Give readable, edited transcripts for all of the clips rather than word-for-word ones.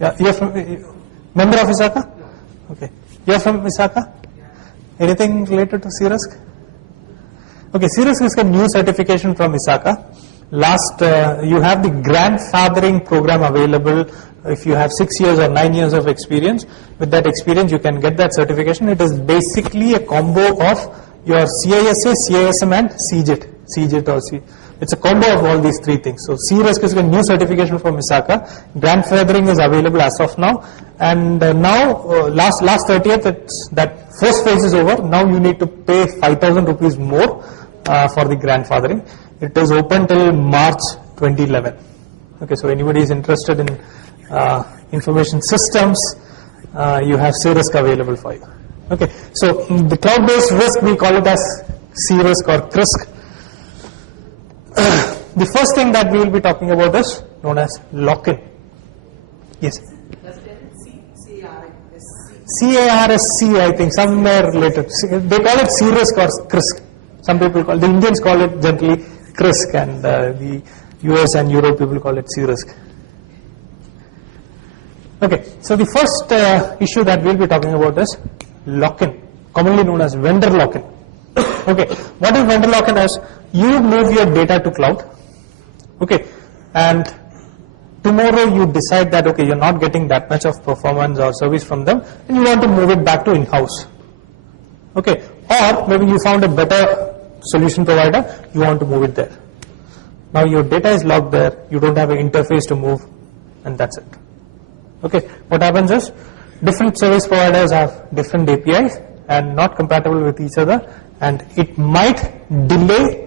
Yeah, you're from member of ISACA? Okay. You're from ISACA? Anything related to CRISC? Okay, CRISC is a new certification from ISACA. Last, you have the grandfathering program available if you have 6 years or 9 years of experience. With that experience, you can get that certification. It is basically a combo of your CISA, CISM and CJIT or C. It's a combo of all these three things. So CRISC is a new certification from ISACA. Grandfathering is available as of now. And now, last 30th, that first phase is over. Now you need to pay 5,000 rupees more for the grandfathering. It is open till March 2011. Okay, so anybody is interested in information systems, you have CRISC available for you. Okay, so the cloud-based risk, we call it as CRISC or CRISC. The first thing that we will be talking about is known as lock-in. Yes? CARSC, I think, somewhere related. They call it CRISC or CRISC. Some people call, the Indians call it generally CRISC, and the US and Europe people call it CRISC. Okay, so the first issue that we'll be talking about is lock-in, commonly known as vendor lock-in. Okay, what is vendor lock-in is, you move your data to cloud, okay, and tomorrow you decide that, okay, you're not getting that much of performance or service from them, and you want to move it back to in-house. Okay, or maybe you found a better solution provider, you want to move it there. Now your data is locked there, you don't have an interface to move, and that's it. Okay, what happens is, different service providers have different APIs and not compatible with each other, and it might delay.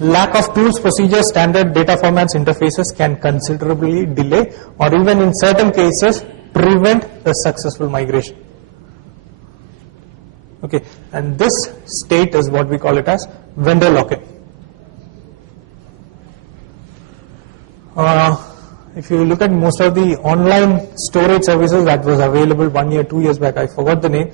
Lack of tools, procedures, standard data formats, interfaces can considerably delay, or even in certain cases prevent the successful migration. Okay, and this state is what we call it as vendor lock-in. If you look at most of the online storage services that was available 1 year, 2 years back, I forgot the name.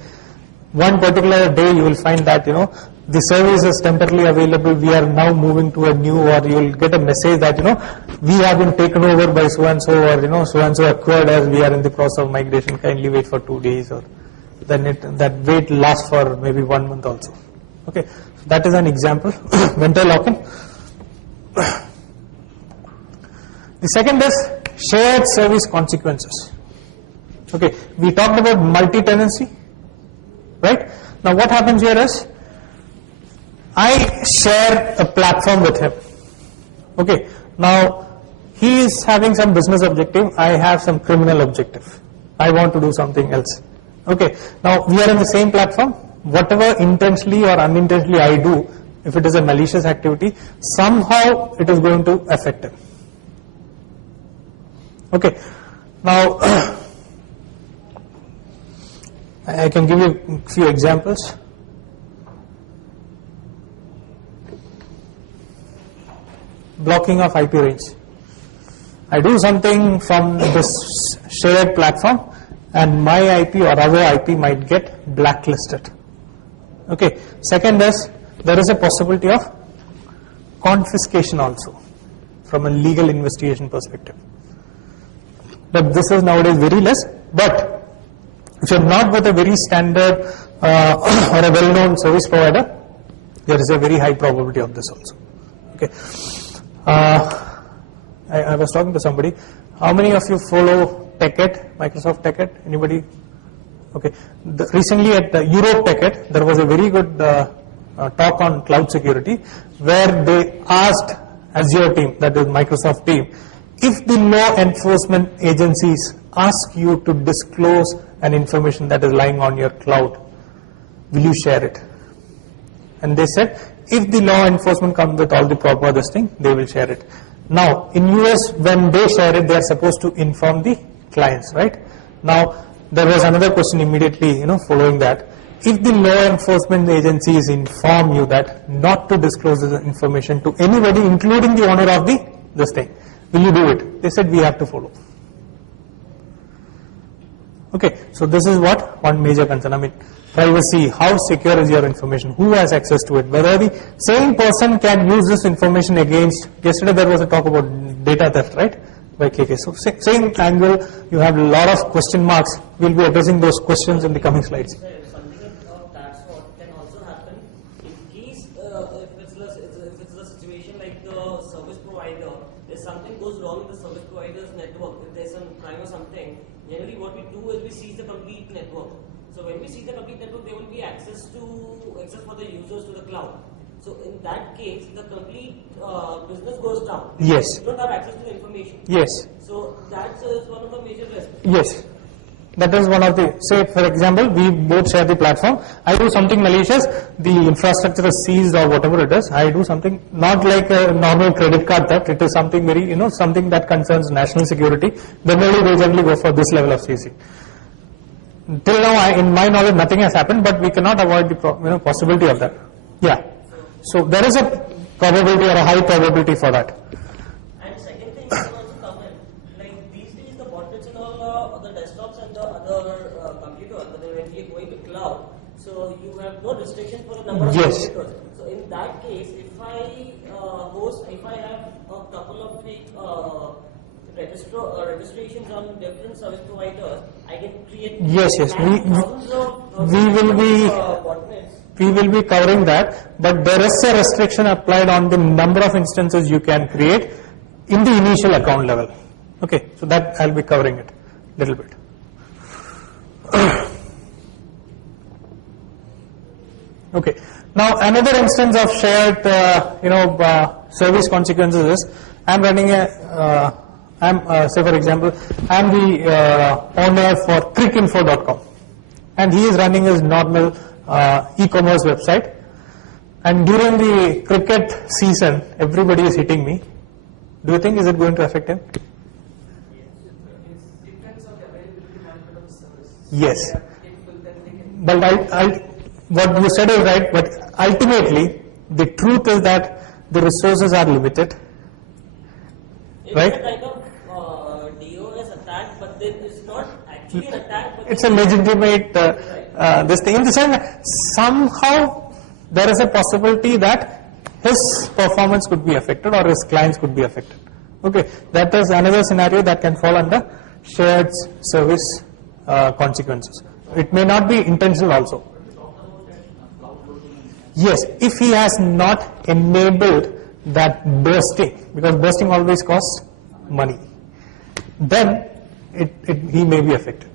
One particular day you will find that, the service is temporarily available, we are now moving to a new, or you will get a message that, we have been taken over by so-and-so, or, so-and-so acquired us, we are in the process of migration, kindly wait for 2 days, or then that wait lasts for maybe 1 month also. Okay, so that is an example, vendor lock-in. The second is shared service consequences. Okay, we talked about multi-tenancy, right? Now what happens here is, I share a platform with him. Okay, now he is having some business objective, I have some criminal objective. I want to do something else. Okay, now we are in the same platform. Whatever intentionally or unintentionally I do, if it is a malicious activity, somehow it is going to affect him. Okay, now I can give you a few examples. Blocking of IP range. I do something from this shared platform, and my IP or our IP might get blacklisted. Okay, second is, there is a possibility of confiscation also from a legal investigation perspective. But this is nowadays very less. But if you're not with a very standard or a well-known service provider, there is a very high probability of this also. Okay, I was talking to somebody. How many of you follow TechEd, Microsoft TechEd? Anybody? Okay. Recently at Europe TechEd, there was a very good talk on cloud security, where they asked Azure team, that is Microsoft team, if the law enforcement agencies ask you to disclose an information that is lying on your cloud, will you share it? And they said, if the law enforcement comes with all the proper this thing, they will share it. Now, in US, when they share it, they are supposed to inform the clients, right? Now, there was another question immediately, following that. If the law enforcement agencies inform you that not to disclose this information to anybody, including the owner of this thing, will you do it? They said, we have to follow. Okay, so this is what one major concern. I mean, privacy, how secure is your information, who has access to it, whether the same person can use this information against. Yesterday there was a talk about data theft, right? by KK. So same angle, you have a lot of question marks. We'll be addressing those questions in the coming slides. Something of that sort can also happen in case if it's a situation like the service provider, if something goes wrong with the service provider's network, if there's some crime or something, generally what we do is we seize the complete network. So when we seize the complete network, there will be access for the users to the cloud. So in that case, the complete business goes down. Yes. You don't have access to the information. Yes. So that's one of the major risks. Yes. That is one of the, say for example, we both share the platform. I do something malicious, the infrastructure is seized or whatever it is. I do something not like a normal credit card theft. It is something very, something that concerns national security. Then only they generally go for this level of CC. Till now, in my knowledge, nothing has happened, but we cannot avoid the possibility of that. Yeah. So there is a probability or a high probability for that. And second thing can also come in, like these days the botnets and all the desktops and the other computers, but when we are going to cloud, so you have no restriction for the number of computers. So in that case, if I have a couple of fake registrations on different service providers, I can create we will be covering that, but there is a restriction applied on the number of instances you can create in the initial account level. Okay, so that I'll be covering it a little bit. Okay, now another instance of shared, service consequences is I'm running say for example, I'm the owner for crickinfo.com, and he is running his normal e-commerce website, and during the cricket season everybody is hitting me. Do you think is it going to affect him? Yes, but what you said is right, but ultimately the truth is that the resources are limited, right? It's a kind of DOS attack, but then it's not actually an attack. But it's a legitimate this thing. In the sense that somehow there is a possibility that his performance could be affected or his clients could be affected. Okay, that is another scenario that can fall under shared service consequences. It may not be intentional also. Yes, if he has not enabled that bursting, because bursting always costs money, then he may be affected.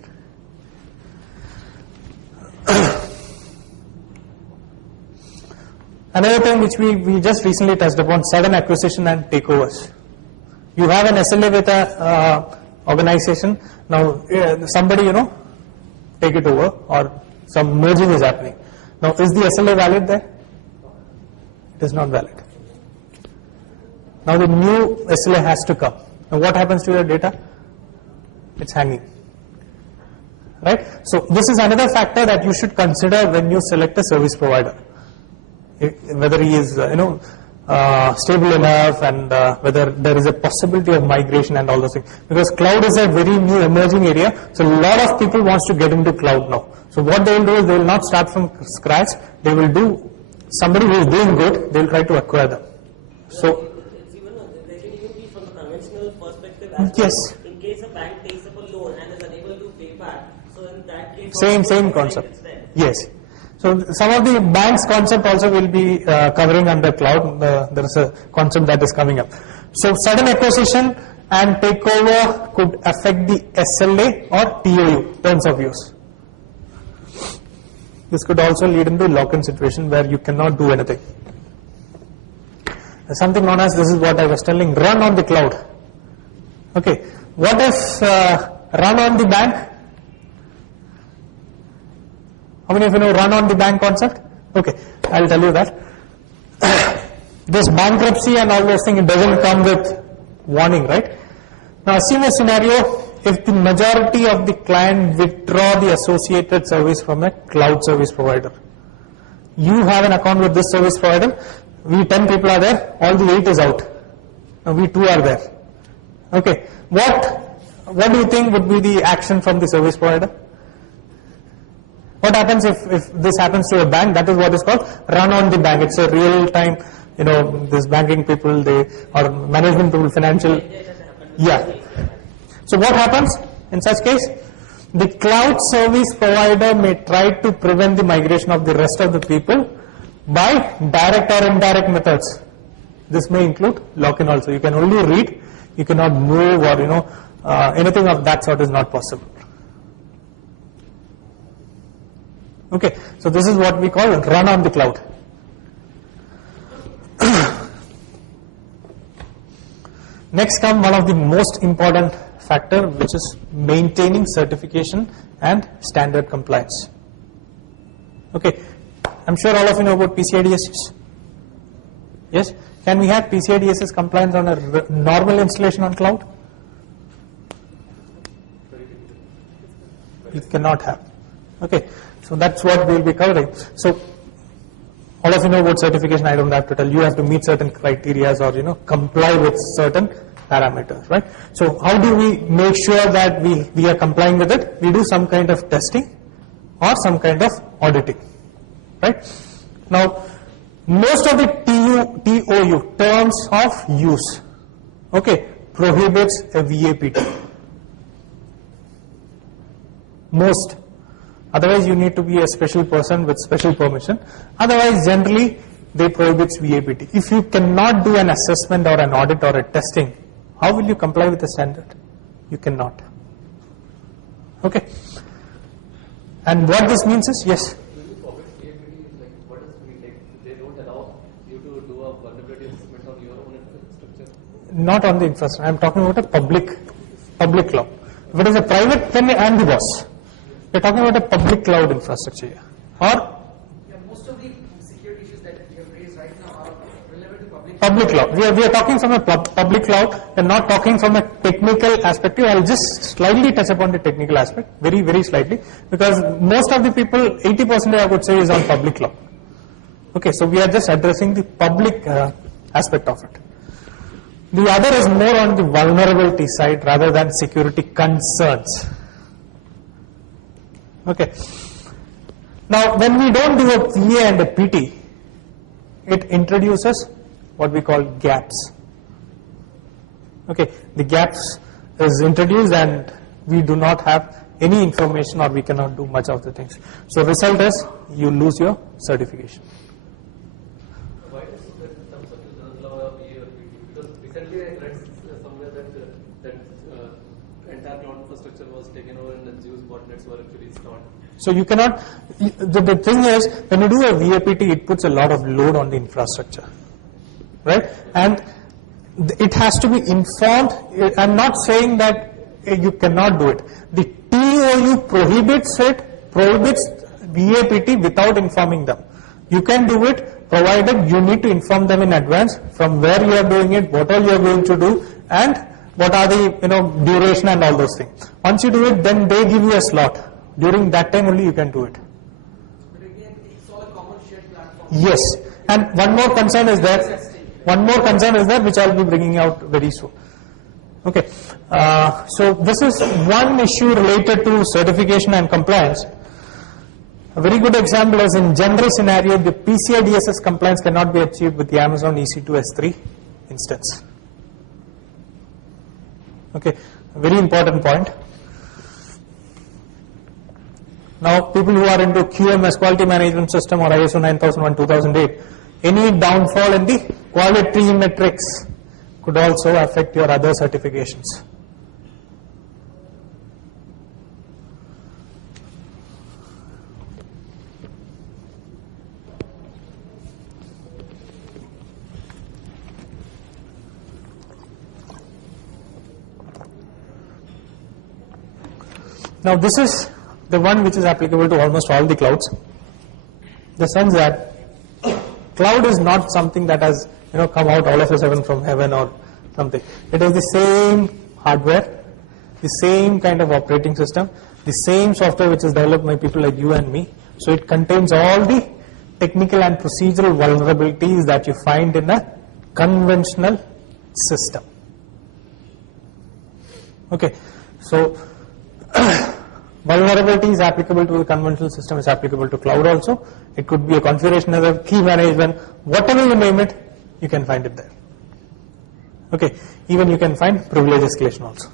Another thing which we just recently touched upon, sudden acquisition and takeovers. You have an SLA with a organization. Now somebody take it over, or some merging is happening. Now is the SLA valid there? It is not valid. Now the new SLA has to come. Now what happens to your data? It's hanging. Right? So this is another factor that you should consider when you select a service provider. Whether he is stable enough, and whether there is a possibility of migration and all those things. Because cloud is a very new emerging area, so a lot of people wants to get into cloud now. So what they will do is they will not start from scratch. They will do somebody who is doing good. They will try to acquire them. So it's even they can even be from the conventional perspective as yes. well. In case a bank takes up a loan and is unable to pay back, so in that case same concept. Yes. So some of the bank's concept also will be covering under cloud. There is a concept that is coming up. So sudden acquisition and takeover could affect the SLA or TOU, terms of use. This could also lead into lock-in situation where you cannot do anything. There's something known as, this is what I was telling, run on the cloud. Okay, what if run on the bank? How many of you know run on the bank concept? Okay, I'll tell you that. This bankruptcy and all those things, it doesn't come with warning, right? Now assume a scenario, if the majority of the client withdraw the associated service from a cloud service provider. You have an account with this service provider, we 10 people are there, all the 8 is out. Now we 2 are there. Okay, what do you think would be the action from the service provider? What happens if this happens to a bank? That is what is called run on the bank. It's a real time, this banking people, or management people, financial. Yeah. So what happens in such case? The cloud service provider may try to prevent the migration of the rest of the people by direct or indirect methods. This may include lock-in also. You can only read, you cannot move, or anything of that sort is not possible. Okay, so this is what we call run on the cloud. Next comes one of the most important factor, which is maintaining certification and standard compliance. Okay, I'm sure all of you know about PCI DSS. Yes, can we have PCI DSS compliance on a normal installation on cloud? You cannot have. Okay, so that's what we'll be covering. So all of you know about certification. I don't have to tell you. You have to meet certain criteria or comply with certain parameters, right? So how do we make sure that we are complying with it? We do some kind of testing or some kind of auditing, right? Now, most of the TOU, terms of use, okay, prohibits a VAPT. Most. Otherwise, you need to be a special person with special permission. Otherwise, generally, they prohibits VAPT. If you cannot do an assessment or an audit or a testing, how will you comply with the standard? You cannot. Okay. And what this means is, yes. What does it mean? Like, they don't allow you to do a vulnerability assessment on your own infrastructure? Not on the infrastructure. I am talking about a public cloud. If it is a private, then I am the boss. We are talking about a public cloud infrastructure here. Or most of the security issues that you have raised right now are relevant to public cloud. We are talking from a public cloud. We are not talking from a technical aspect. I will just slightly touch upon the technical aspect, very, very slightly, because most of the people, 80% I would say, is on public cloud. Okay, so we are just addressing the public aspect of it. The other is more on the vulnerability side rather than security concerns. Okay. Now, when we don't do a PA and a PT, it introduces what we call gaps. Okay, the gaps is introduced and we do not have any information or we cannot do much of the things. So, result is you lose your certification. Why does the system doesn't allow a PA or PT? Because recently I read somewhere that entire cloud infrastructure was taken over and the Zeus botnets were actually installed. So you cannot, the thing is, when you do a VAPT, it puts a lot of load on the infrastructure, right? And it has to be informed. I'm not saying that you cannot do it. The TOU prohibits VAPT without informing them. You can do it, provided you need to inform them in advance from where you are doing it, what all you are going to do, and what are the duration and all those things. Once you do it, then they give you a slot. During that time only you can do it. But again, it's all a common shared platform. Yes, and one more concern is there. Which I'll be bringing out very soon. Okay, so this is one issue related to certification and compliance. A very good example is in general scenario, the PCI DSS compliance cannot be achieved with the Amazon EC2 S3 instance. Okay, a very important point. Now, people who are into QMS, Quality Management System, or ISO 9001 2008, any downfall in the quality metrics could also affect your other certifications. Now, this is the one which is applicable to almost all the clouds. The sense that cloud is not something that has come out all of a sudden from heaven or something. It is the same hardware, the same kind of operating system, the same software which is developed by people like you and me. So it contains all the technical and procedural vulnerabilities that you find in a conventional system. Okay, so vulnerability is applicable to the conventional system, is applicable to cloud also. It could be a configuration error, key management, whatever you name it, you can find it there. Okay, even you can find privilege escalation also.